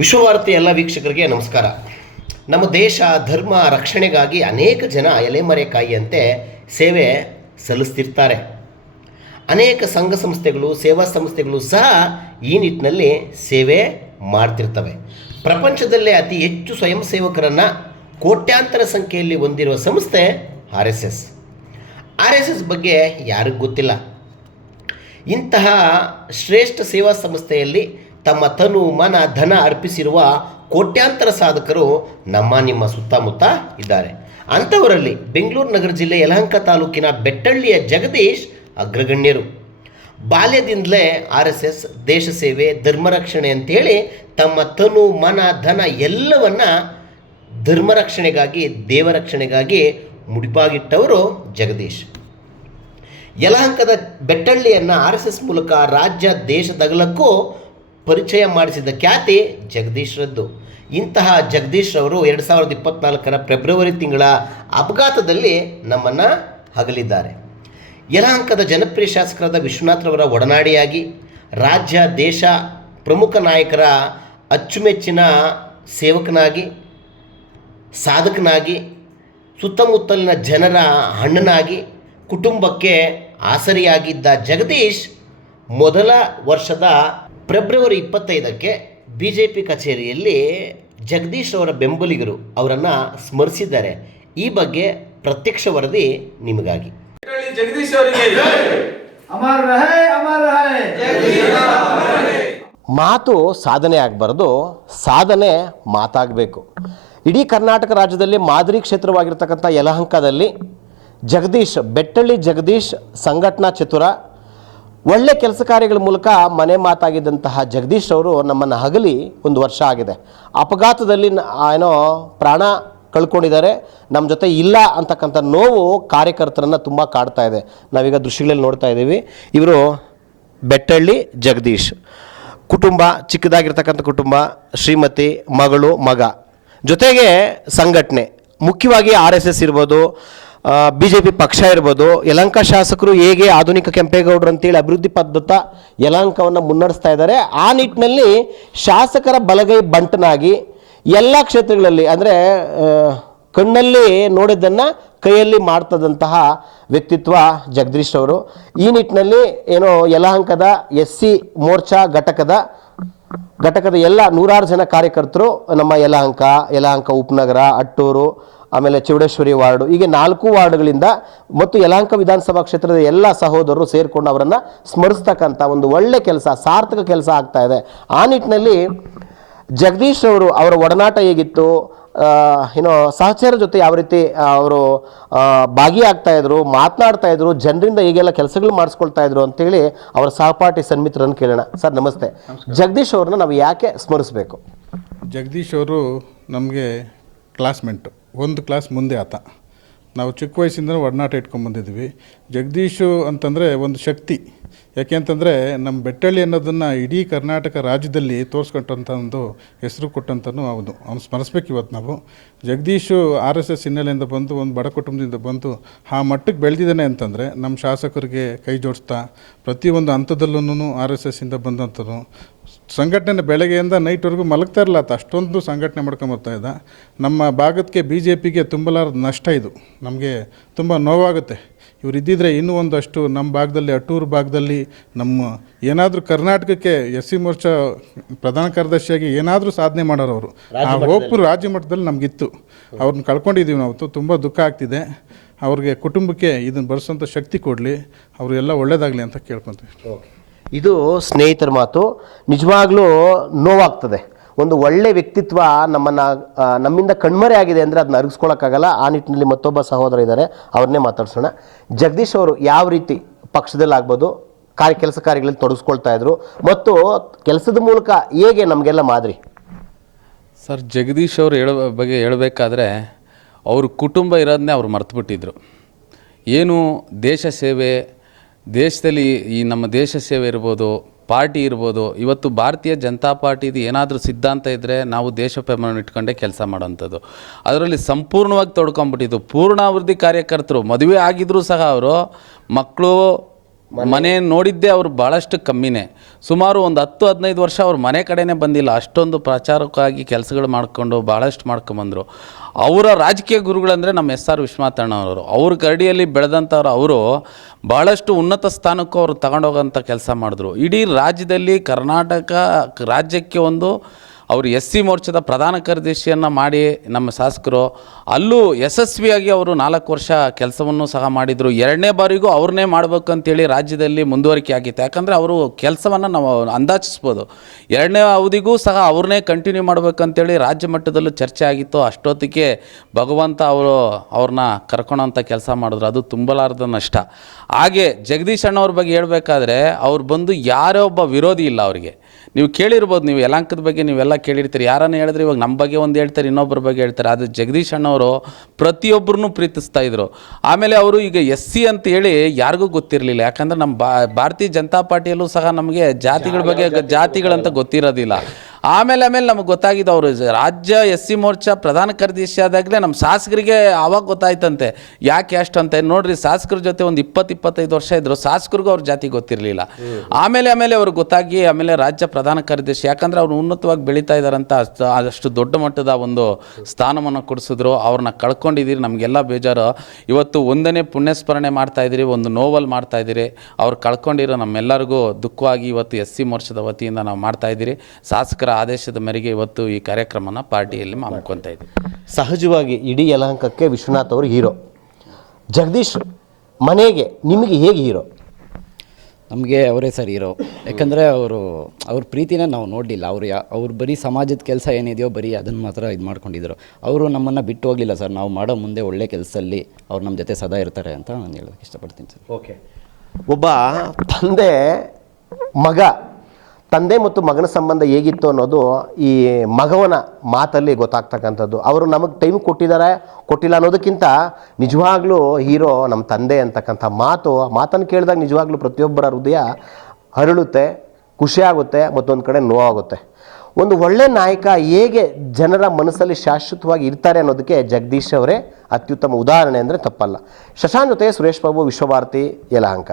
ವಿಶ್ವಭಾರತಿ ಎಲ್ಲ ವೀಕ್ಷಕರಿಗೆ ನಮಸ್ಕಾರ. ನಮ್ಮ ದೇಶ ಧರ್ಮ ರಕ್ಷಣೆಗಾಗಿ ಅನೇಕ ಜನ ಎಲೆಮರೆಕಾಯಿಯಂತೆ ಸೇವೆ ಸಲ್ಲಿಸ್ತಿರ್ತಾರೆ. ಅನೇಕ ಸಂಘ ಸಂಸ್ಥೆಗಳು, ಸೇವಾ ಸಂಸ್ಥೆಗಳು ಸಹ ಈ ನಿಟ್ಟಿನಲ್ಲಿ ಸೇವೆ ಮಾಡ್ತಿರ್ತವೆ. ಪ್ರಪಂಚದಲ್ಲೇ ಅತಿ ಹೆಚ್ಚು ಸ್ವಯಂ ಸೇವಕರನ್ನು ಕೋಟ್ಯಾಂತರ ಸಂಖ್ಯೆಯಲ್ಲಿ ಹೊಂದಿರುವ ಸಂಸ್ಥೆ R S S. R S S ಬಗ್ಗೆ ಯಾರಿಗೂ ಗೊತ್ತಿಲ್ಲ. ಇಂತಹ ಶ್ರೇಷ್ಠ ಸೇವಾ ಸಂಸ್ಥೆಯಲ್ಲಿ ತಮ್ಮ ತನು ಮನ ಧನ ಅರ್ಪಿಸಿರುವ ಕೋಟ್ಯಾಂತರ ಸಾಧಕರು ನಮ್ಮ ನಿಮ್ಮ ಸುತ್ತಮುತ್ತ ಇದ್ದಾರೆ. ಅಂಥವರಲ್ಲಿ ಬೆಂಗಳೂರು ನಗರ ಜಿಲ್ಲೆ ಯಲಹಂಕ ತಾಲೂಕಿನ ಬೆಟ್ಟಳ್ಳಿಯ ಜಗದೀಶ್ ಅಗ್ರಗಣ್ಯರು. ಬಾಲ್ಯದಿಂದಲೇ ಆರ್ ಎಸ್ ಎಸ್, ದೇಶ ಸೇವೆ ಧರ್ಮರಕ್ಷಣೆ ಅಂತೇಳಿ ತಮ್ಮ ತನು ಮನ ಧನ ಎಲ್ಲವನ್ನ ಧರ್ಮರಕ್ಷಣೆಗಾಗಿ ದೇವರಕ್ಷಣೆಗಾಗಿ ಮುಡಿಪಾಗಿಟ್ಟವರು ಜಗದೀಶ್. ಯಲಹಂಕದ ಬೆಟ್ಟಳ್ಳಿಯನ್ನು ಆರ್ ಎಸ್ ಎಸ್ ಮೂಲಕ ರಾಜ್ಯ ದೇಶದಗಲಕ್ಕೂ ಪರಿಚಯ ಮಾಡಿಸಿದ ಖ್ಯಾತಿ ಜಗದೀಶ್ರದ್ದು. ಇಂತಹ ಜಗದೀಶ್ ಅವರು ಎರಡು ಸಾವಿರದ ಇಪ್ಪತ್ನಾಲ್ಕರ ಫೆಬ್ರವರಿ ತಿಂಗಳ ಅಪಘಾತದಲ್ಲಿ ನಮ್ಮನ್ನು ಹಗಲಿದ್ದಾರೆ. ಯಲಹಂಕದ ಜನಪ್ರಿಯ ಶಾಸಕರಾದ ವಿಶ್ವನಾಥ್ರವರ ಒಡನಾಡಿಯಾಗಿ ರಾಜ್ಯ, ದೇಶ ಪ್ರಮುಖ ನಾಯಕರ ಅಚ್ಚುಮೆಚ್ಚಿನ ಸೇವಕನಾಗಿ, ಸಾಧಕನಾಗಿ, ಸುತ್ತಮುತ್ತಲಿನ ಜನರ ಹಣ್ಣನಾಗಿ ಕುಟುಂಬಕ್ಕೆ ಆಸರಿಯಾಗಿದ್ದ ಜಗದೀಶ್ ಮೊದಲ ವರ್ಷದ ಫೆಬ್ರವರಿ ಇಪ್ಪತ್ತೈದಕ್ಕೆ ಬಿ ಜೆ ಪಿ ಕಚೇರಿಯಲ್ಲಿ ಜಗದೀಶ್ ಅವರ ಬೆಂಬಲಿಗರು ಅವರನ್ನು ಸ್ಮರಿಸಿದ್ದಾರೆ. ಈ ಬಗ್ಗೆ ಪ್ರತ್ಯಕ್ಷ ವರದಿ ನಿಮಗಾಗಿ. ಜಗದೀಶ್ ಅವರಿಗೆ. ಮಾತು ಸಾಧನೆ ಆಗಬಾರ್ದು ಸಾಧನೆ ಮಾತಾಗಬೇಕು. ಇಡೀ ಕರ್ನಾಟಕ ರಾಜ್ಯದಲ್ಲಿ ಮಾದರಿ ಕ್ಷೇತ್ರವಾಗಿರ್ತಕ್ಕಂಥ ಯಲಹಂಕದಲ್ಲಿ ಜಗದೀಶ್ ಬೆಟ್ಟಳ್ಳಿ ಜಗದೀಶ್ ಸಂಘಟನಾ ಚತುರ ಒಳ್ಳೆ ಕೆಲಸ ಕಾರ್ಯಗಳ ಮೂಲಕ ಮನೆ ಮಾತಾಗಿದ್ದಂತಹ ಜಗದೀಶ್ ಅವರು ನಮ್ಮನ್ನು ಹಗಲಿ ಒಂದು ವರ್ಷ ಆಗಿದೆ. ಅಪಘಾತದಲ್ಲಿ ಏನೋ ಪ್ರಾಣ ಕಳ್ಕೊಂಡಿದ್ದಾರೆ. ನಮ್ಮ ಜೊತೆ ಇಲ್ಲ ಅಂತಕ್ಕಂಥ ನೋವು ಕಾರ್ಯಕರ್ತರನ್ನು ತುಂಬ ಕಾಡ್ತಾ ಇದೆ. ನಾವೀಗ ದೃಶ್ಯಗಳಲ್ಲಿ ನೋಡ್ತಾ ಇದ್ದೀವಿ. ಇವರು ಬೆಟ್ಟಳ್ಳಿ ಜಗದೀಶ್. ಕುಟುಂಬ, ಚಿಕ್ಕದಾಗಿರ್ತಕ್ಕಂಥ ಕುಟುಂಬ, ಶ್ರೀಮತಿ, ಮಗಳು, ಮಗ. ಜೊತೆಗೆ ಸಂಘಟನೆ. ಮುಖ್ಯವಾಗಿ ಆರ್ ಎಸ್ ಎಸ್ ಇರ್ಬೋದು ಬಿ ಜೆ ಪಿ ಪಕ್ಷ ಇರ್ಬೋದು. ಯಲಂಕ ಶಾಸಕರು ಹೇಗೆ ಆಧುನಿಕ ಕೆಂಪೇಗೌಡರು ಅಂತೇಳಿ ಅಭಿವೃದ್ಧಿ ಪದ್ಧತ ಯಲಂಕವನ್ನು ಮುನ್ನಡೆಸ್ತಾ ಇದ್ದಾರೆ. ಆ ನಿಟ್ಟಿನಲ್ಲಿ ಶಾಸಕರ ಬಲಗೈ ಬಂಟನಾಗಿ ಎಲ್ಲ ಕ್ಷೇತ್ರಗಳಲ್ಲಿ ಅಂದರೆ ಕಣ್ಣಲ್ಲಿ ನೋಡಿದ್ದನ್ನು ಕೈಯಲ್ಲಿ ಮಾಡ್ತದಂತಹ ವ್ಯಕ್ತಿತ್ವ ಜಗದೀಶ್ ಅವರು. ಈ ನಿಟ್ಟಿನಲ್ಲಿ ಏನು ಯಲಹಂಕದ ಎಸ್ ಸಿ ಮೋರ್ಚಾ ಘಟಕದ ಘಟಕದ ಎಲ್ಲ ನೂರಾರು ಜನ ಕಾರ್ಯಕರ್ತರು ನಮ್ಮ ಯಲಹಂಕ ಯಲಹಂಕ ಉಪನಗರ, ಅಟ್ಟೂರು ಆಮೇಲೆ ಚೌಡೇಶ್ವರಿ ವಾರ್ಡು. ಹೀಗೆ ನಾಲ್ಕು ವಾರ್ಡ್ಗಳಿಂದ ಮತ್ತು ಯಲಹಂಕ ವಿಧಾನಸಭಾ ಕ್ಷೇತ್ರದ ಎಲ್ಲ ಸಹೋದರರು ಸೇರಿಕೊಂಡು ಅವರನ್ನು ಸ್ಮರಿಸ್ತಕ್ಕಂಥ ಒಂದು ಒಳ್ಳೆ ಕೆಲಸ ಸಾರ್ಥಕ ಕೆಲಸ ಆಗ್ತಾ ಇದೆ. ಆ ನಿಟ್ಟಿನಲ್ಲಿ ಜಗದೀಶ್ ಅವರು ಅವರ ಒಡನಾಟ ಹೇಗಿತ್ತು? ಏನೋ ಸಹಚರ ಜೊತೆ ಯಾವ ರೀತಿ ಅವರು ಭಾಗಿಯಾಗ್ತಾ ಇದ್ರು ಮಾತನಾಡ್ತಾ ಇದ್ರು ಜನರಿಂದ ಈಗೆಲ್ಲ ಕೆಲಸಗಳು ಮಾಡಿಸ್ಕೊಳ್ತಾ ಇದ್ರು ಅಂತೇಳಿ ಅವರ ಸಹಪಾಠಿ ಸನ್ಮಿತ್ರನ್ನು ಕೇಳೋಣ. ಸರ್ ನಮಸ್ತೆ. ಜಗದೀಶ್ ಅವ್ರನ್ನ ನಾವು ಯಾಕೆ ಸ್ಮರಿಸಬೇಕು? ಜಗದೀಶ್ ಅವರು ನಮಗೆ ಕ್ಲಾಸ್ಮೇಟು. ಒಂದು ಕ್ಲಾಸ್ ಮುಂದೆ ಆತ. ನಾವು ಚಿಕ್ಕ ವಯಸ್ಸಿಂದ ಒಡನಾಟ ಇಟ್ಕೊಂಡ್ಬಂದಿದ್ವಿ ಜಗದೀಶು ಅಂತಂದರೆ ಒಂದು ಶಕ್ತಿ. ಯಾಕೆ ಅಂತಂದರೆ ನಮ್ಮ ಬೆಟ್ಟಳ್ಳಿ ಅನ್ನೋದನ್ನು ಇಡೀ ಕರ್ನಾಟಕ ರಾಜ್ಯದಲ್ಲಿ ತೋರಿಸ್ಕೊಟ್ಟಂಥ ಒಂದು ಹೆಸರು ಕೊಟ್ಟಂತನೂ ಹೌದು. ಅವ್ನು ಸ್ಮರಿಸ್ಬೇಕು ಇವತ್ತು ನಾವು. ಜಗದೀಶು ಆರ್ ಎಸ್ ಎಸ್ ಹಿನ್ನೆಲೆಯಿಂದ ಬಂದು, ಒಂದು ಬಡ ಕುಟುಂಬದಿಂದ ಬಂದು ಆ ಮಟ್ಟಕ್ಕೆ ಬೆಳೆದಿದ್ದಾನೆ ಅಂತಂದರೆ ನಮ್ಮ ಶಾಸಕರಿಗೆ ಕೈ ಜೋಡಿಸ್ತಾ, ಪ್ರತಿಯೊಂದು ಹಂತದಲ್ಲೂ ಆರ್ ಎಸ್ ಎಸ್ಸಿಂದ ಬಂದಂಥದ್ದು ಸಂಘಟನೆ ಬೆಳಗ್ಗೆಯಿಂದ ನೈಟ್ವರೆಗೂ ಮಲಗ್ತಾ ಇರಲ್ಲ ಆತ ಅಷ್ಟೊಂದು ಸಂಘಟನೆ ಮಾಡ್ಕೊಂಬರ್ತಾ ಇದ್ದ. ನಮ್ಮ ಭಾಗಕ್ಕೆ ಬಿ ಜೆ ಪಿಗೆ ತುಂಬಲಾರದ ನಷ್ಟ ಇದು. ನಮಗೆ ತುಂಬ ನೋವಾಗುತ್ತೆ. ಇವ್ರು ಇದ್ದಿದ್ರೆ ಇನ್ನೂ ಒಂದಷ್ಟು ನಮ್ಮ ಭಾಗದಲ್ಲಿ ಅಟ್ಟೂರು ಭಾಗದಲ್ಲಿ ನಮ್ಮ ಏನಾದರೂ ಕರ್ನಾಟಕಕ್ಕೆ ಎಸ್ ಸಿ ಮೋರ್ಚಾ ಪ್ರಧಾನ ಕಾರ್ಯದರ್ಶಿಯಾಗಿ ಏನಾದರೂ ಸಾಧನೆ ಮಾಡೋರು ಅವರು. ಆ ಹೋಪು ರಾಜ್ಯ ಮಟ್ಟದಲ್ಲಿ ನಮಗಿತ್ತು. ಅವ್ರನ್ನ ಕಳ್ಕೊಂಡಿದ್ದೀವಿ ನಾವು. ತುಂಬ ದುಃಖ ಆಗ್ತಿದೆ. ಅವ್ರಿಗೆ ಕುಟುಂಬಕ್ಕೆ ಇದನ್ನು ಬರೆಸೋಂಥ ಶಕ್ತಿ ಕೊಡಲಿ. ಅವರು ಎಲ್ಲ ಒಳ್ಳೇದಾಗಲಿ ಅಂತ ಕೇಳ್ಕೊತೀವಿ. ಇದು ಸ್ನೇಹಿತರ ಮಾತು. ನಿಜವಾಗ್ಲೂ ನೋವಾಗ್ತದೆ. ಒಂದು ಒಳ್ಳೆ ವ್ಯಕ್ತಿತ್ವ ನಮ್ಮನ್ನು ನಮ್ಮಿಂದ ಕಣ್ಮರೆ ಆಗಿದೆ ಅಂದರೆ ಅದನ್ನ ಅರಗಿಸ್ಕೊಳ್ಳೋಕ್ಕಾಗಲ್ಲ ಆ ನಿಟ್ಟಿನಲ್ಲಿ ಮತ್ತೊಬ್ಬ ಸಹೋದರ ಇದ್ದಾರೆ ಅವ್ರನ್ನೇ ಮಾತಾಡ್ಸೋಣ. ಜಗದೀಶ್ ಅವರು ಯಾವ ರೀತಿ ಪಕ್ಷದಲ್ಲಿ ಆಗ್ಬೋದು ಕಾರ್ಯ, ಕೆಲಸ ಕಾರ್ಯಗಳಲ್ಲಿ ತೊಡಗಿಸ್ಕೊಳ್ತಾ ಇದ್ರು, ಮತ್ತು ಕೆಲಸದ ಮೂಲಕ ಹೇಗೆ ನಮಗೆಲ್ಲ ಮಾದರಿ? ಸರ್, ಜಗದೀಶ್ ಅವರು ಹೇಳ ಬಗ್ಗೆ ಹೇಳಬೇಕಾದ್ರೆ, ಅವ್ರ ಕುಟುಂಬ ಇರೋದನ್ನೇ ಅವ್ರು ಮರ್ತುಬಿಟ್ಟಿದ್ರು. ಏನು ದೇಶ ಸೇವೆ, ದೇಶದಲ್ಲಿ ಈ ನಮ್ಮ ದೇಶ ಸೇವೆ ಇರ್ಬೋದು ಪಾರ್ಟಿ ಇರ್ಬೋದು. ಇವತ್ತು ಭಾರತೀಯ ಜನತಾ ಪಾರ್ಟಿದು ಏನಾದರೂ ಸಿದ್ಧಾಂತ ಇದ್ದರೆ ನಾವು ದೇಶ ಇಟ್ಕೊಂಡೇ ಕೆಲಸ ಮಾಡೋವಂಥದ್ದು ಅದರಲ್ಲಿ ಸಂಪೂರ್ಣವಾಗಿ ತೊಡ್ಕೊಂಬಿಟ್ಟಿದ್ದು ಪೂರ್ಣಾವೃತ್ತಿ ಕಾರ್ಯಕರ್ತರು. ಮದುವೆ ಆಗಿದ್ದರೂ ಸಹ ಅವರು ಮಕ್ಕಳು ಮನೆ ನೋಡಿದ್ದೆ ಅವರು ಭಾಳಷ್ಟು ಕಮ್ಮಿನೇ. ಸುಮಾರು ಒಂದು ಹತ್ತು, ಹದಿನೈದು ವರ್ಷ ಅವ್ರ ಮನೆ ಕಡೆನೇ ಬಂದಿಲ್ಲ. ಅಷ್ಟೊಂದು ಪ್ರಚಾರಕ್ಕಾಗಿ ಕೆಲಸಗಳು ಮಾಡ್ಕೊಂಡು ಭಾಳಷ್ಟು ಮಾಡ್ಕೊಂಬಂದರು. ಅವರ ರಾಜಕೀಯ ಗುರುಗಳಂದರೆ ನಮ್ಮ ಎಸ್ ಆರ್ ವಿಶ್ವನಾಥಣ್ಣವರು ಅವ್ರ ಗರಡಿಯಲ್ಲಿ ಬೆಳೆದಂಥವ್ರು ಅವರು ಭಾಳಷ್ಟು ಉನ್ನತ ಸ್ಥಾನಕ್ಕೂ ಅವರು ತಗೊಂಡೋಗೋಂಥ ಕೆಲಸ ಮಾಡಿದ್ರು. ಇಡೀ ರಾಜ್ಯದಲ್ಲಿ ಕರ್ನಾಟಕ ರಾಜ್ಯಕ್ಕೆ ಒಂದು ಅವರು ಎಸ್ ಸಿ ಮೋರ್ಚಾದ ಪ್ರಧಾನ ಕಾರ್ಯದರ್ಶಿಯನ್ನು ಮಾಡಿ ನಮ್ಮ ಶಾಸಕರು ಅಲ್ಲೂ ಯಶಸ್ವಿಯಾಗಿ ಅವರು ನಾಲ್ಕು ವರ್ಷ ಕೆಲಸವನ್ನು ಸಹ ಮಾಡಿದರು. ಎರಡನೇ ಬಾರಿಗೂ ಅವ್ರನ್ನೇ ಮಾಡಬೇಕು ಅಂತೇಳಿ ರಾಜ್ಯದಲ್ಲಿ ಮುಂದುವರಿಕೆ ಆಗಿತ್ತು. ಯಾಕಂದರೆ ಅವರು ಕೆಲಸವನ್ನು ನಾವು ಅಂದಾಜಿಸ್ಬೋದು. ಎರಡನೇ ಅವಧಿಗೂ ಸಹ ಅವ್ರನ್ನೇ ಕಂಟಿನ್ಯೂ ಮಾಡಬೇಕಂತೇಳಿ ರಾಜ್ಯ ಮಟ್ಟದಲ್ಲೂ ಚರ್ಚೆ ಆಗಿತ್ತು. ಅಷ್ಟೊತ್ತಿಗೆ ಭಗವಂತ ಅವರು ಅವ್ರನ್ನ ಕರ್ಕೊಳೋಂಥ ಕೆಲಸ ಮಾಡಿದ್ರು. ಅದು ತುಂಬಲಾರದ ನಷ್ಟ. ಹಾಗೆ ಜಗದೀಶ್ ಅಣ್ಣವ್ರ ಬಗ್ಗೆ ಹೇಳಬೇಕಾದ್ರೆ ಅವ್ರು ಬಂದು ಯಾರೇ ಒಬ್ಬ ವಿರೋಧಿ ಇಲ್ಲ ಅವರಿಗೆ. ನೀವು ಕೇಳಿರ್ಬೋದು, ನೀವು ಯಲಾಂಕದ ಬಗ್ಗೆ ನೀವೆಲ್ಲ ಕೇಳಿರ್ತೀರಿ. ಯಾರನ್ನು ಹೇಳಿದ್ರೆ ಇವಾಗ ನಮ್ಮ ಬಗ್ಗೆ ಒಂದು ಹೇಳ್ತಾರೆ ಇನ್ನೊಬ್ಬರ ಬಗ್ಗೆ ಹೇಳ್ತಾರೆ. ಅದು ಜಗದೀಶ್ ಅಣ್ಣವರು ಪ್ರತಿಯೊಬ್ಬರನ್ನು ಪ್ರೀತಿಸ್ತಾ ಇದ್ರು. ಆಮೇಲೆ ಅವರು ಈಗ ಎಸ್ ಸಿ ಅಂತ ಹೇಳಿ ಯಾರಿಗೂ ಗೊತ್ತಿರಲಿಲ್ಲ. ಯಾಕಂದ್ರೆ ನಮ್ಮ ಭಾರತೀಯ ಜನತಾ ಪಾರ್ಟಿಯಲ್ಲೂ ಸಹ ನಮಗೆ ಜಾತಿಗಳ ಬಗ್ಗೆ ಜಾತಿಗಳಂತ ಗೊತ್ತಿರೋದಿಲ್ಲ. ಆಮೇಲೆ ಆಮೇಲೆ ನಮಗೆ ಗೊತ್ತಾಗಿದ್ದು ಅವರು ರಾಜ್ಯ ಎಸ್ ಸಿ ಮೋರ್ಚಾ ಪ್ರಧಾನ ಕಾರ್ಯದರ್ಶಿ ಆದಾಗಲೇ ನಮ್ಮ ಶಾಸಕರಿಗೆ ಆವಾಗ ಗೊತ್ತಾಯ್ತಂತೆ. ಯಾಕೆ ಅಷ್ಟಂತೆ? ನೋಡ್ರಿ ಶಾಸಕರ ಜೊತೆ ಒಂದು ಇಪ್ಪತ್ತು ಇಪ್ಪತ್ತೈದು ವರ್ಷ ಇದ್ದರು ಶಾಸಕರಿಗೂ ಅವ್ರ ಜಾತಿ ಗೊತ್ತಿರಲಿಲ್ಲ. ಆಮೇಲೆ ಆಮೇಲೆ ಅವ್ರಿಗೆ ಗೊತ್ತಾಗಿ ಆಮೇಲೆ ರಾಜ್ಯ ಪ್ರಧಾನ ಕಾರ್ಯದರ್ಶಿ ಯಾಕಂದ್ರೆ ಅವ್ರು ಉನ್ನತವಾಗಿ ಬೆಳೀತಾ ಇದ್ದಾರಂತ ಅಷ್ಟು ದೊಡ್ಡ ಮಟ್ಟದ ಒಂದು ಸ್ಥಾನವನ್ನು ಕೊಡಿಸಿದ್ರು. ಅವ್ರನ್ನ ಕಳ್ಕೊಂಡಿದ್ದೀರಿ, ನಮಗೆಲ್ಲ ಬೇಜಾರು. ಇವತ್ತು ಒಂದನೇ ಪುಣ್ಯಸ್ಮರಣೆ ಮಾಡ್ತಾ ಇದ್ದೀರಿ, ಒಂದು ನೋವಲ್ ಮಾಡ್ತಾ ಇದ್ದೀರಿ. ಅವ್ರು ಕಳ್ಕೊಂಡಿರೋ ನಮ್ಮೆಲ್ಲರಿಗೂ ದುಃಖವಾಗಿ ಇವತ್ತು ಎಸ್ ಸಿ ಮೋರ್ಚಾದ ವತಿಯಿಂದ ನಾವು ಮಾಡ್ತಾ ಇದ್ದೀರಿ. ಶಾಸಕರ ಆದೇಶದ ಮೇರೆಗೆ ಇವತ್ತು ಈ ಕಾರ್ಯಕ್ರಮನ ಪಾರ್ಟಿಯಲ್ಲಿ ಮಾಡ್ಕೊತಾ ಇದ್ದೀವಿ. ಸಹಜವಾಗಿ ಇಡೀ ಯಲಹಂಕಕ್ಕೆ ವಿಶ್ವನಾಥ್ ಅವರು ಹೀರೋ. ಜಗದೀಶ್ ಮನೆಗೆ ನಿಮಗೆ ಹೇಗೆ ಹೀರೋ? ನಮಗೆ ಅವರೇ ಸರ್ ಹೀರೋ. ಯಾಕಂದರೆ ಅವರು ಅವ್ರ ಪ್ರೀತಿನ ನಾವು ನೋಡಲಿಲ್ಲ. ಅವ್ರು ಯಾ ಅವ್ರು ಬರೀ ಸಮಾಜದ ಕೆಲಸ ಏನಿದೆಯೋ ಬರೀ ಅದನ್ನು ಮಾತ್ರ ಇದು ಮಾಡ್ಕೊಂಡಿದ್ರು. ಅವರು ನಮ್ಮನ್ನು ಬಿಟ್ಟು ಹೋಗಲಿಲ್ಲ ಸರ್. ನಾವು ಮಾಡೋ ಮುಂದೆ ಒಳ್ಳೆ ಕೆಲಸದಲ್ಲಿ ಅವ್ರು ನಮ್ಮ ಜೊತೆ ಸದಾ ಇರ್ತಾರೆ ಅಂತ ನಾನು ಹೇಳೋಕ್ಕೆ ಇಷ್ಟಪಡ್ತೀನಿ ಸರ್. ಓಕೆ. ಒಬ್ಬ ತಂದೆ ಮಗ ತಂದೆ ಮತ್ತು ಮಗನ ಸಂಬಂಧ ಹೇಗಿತ್ತು ಅನ್ನೋದು ಈ ಮಗವನ ಮಾತಲ್ಲಿ ಗೊತ್ತಾಗ್ತಕ್ಕಂಥದ್ದು. ಅವರು ನಮಗೆ ಟೈಮ್ ಕೊಟ್ಟಿದ್ದಾರೆ ಕೊಟ್ಟಿಲ್ಲ ಅನ್ನೋದಕ್ಕಿಂತ ನಿಜವಾಗ್ಲೂ ಹೀರೋ ನಮ್ಮ ತಂದೆ ಅಂತಕ್ಕಂಥ ಮಾತು, ಮಾತನ್ನು ಕೇಳಿದಾಗ ನಿಜವಾಗ್ಲೂ ಪ್ರತಿಯೊಬ್ಬರ ಹೃದಯ ಅರಳುತ್ತೆ ಖುಷಿಯಾಗುತ್ತೆ ಮತ್ತೊಂದು ಕಡೆ ನೋವಾಗುತ್ತೆ. ಒಂದು ಒಳ್ಳೆ ನಾಯಕ ಹೇಗೆ ಜನರ ಮನಸ್ಸಲ್ಲಿ ಶಾಶ್ವತವಾಗಿ ಇರ್ತಾರೆ ಅನ್ನೋದಕ್ಕೆ ಜಗದೀಶ್ ಅವರೇ ಅತ್ಯುತ್ತಮ ಉದಾಹರಣೆ ಅಂದರೆ ತಪ್ಪಲ್ಲ. ಶಶಾಂಕ್ ಜೊತೆ ಸುರೇಶ್ ಬಾಬು ವಿಶ್ವಭಾರತಿ, ಯಲಹಂಕ.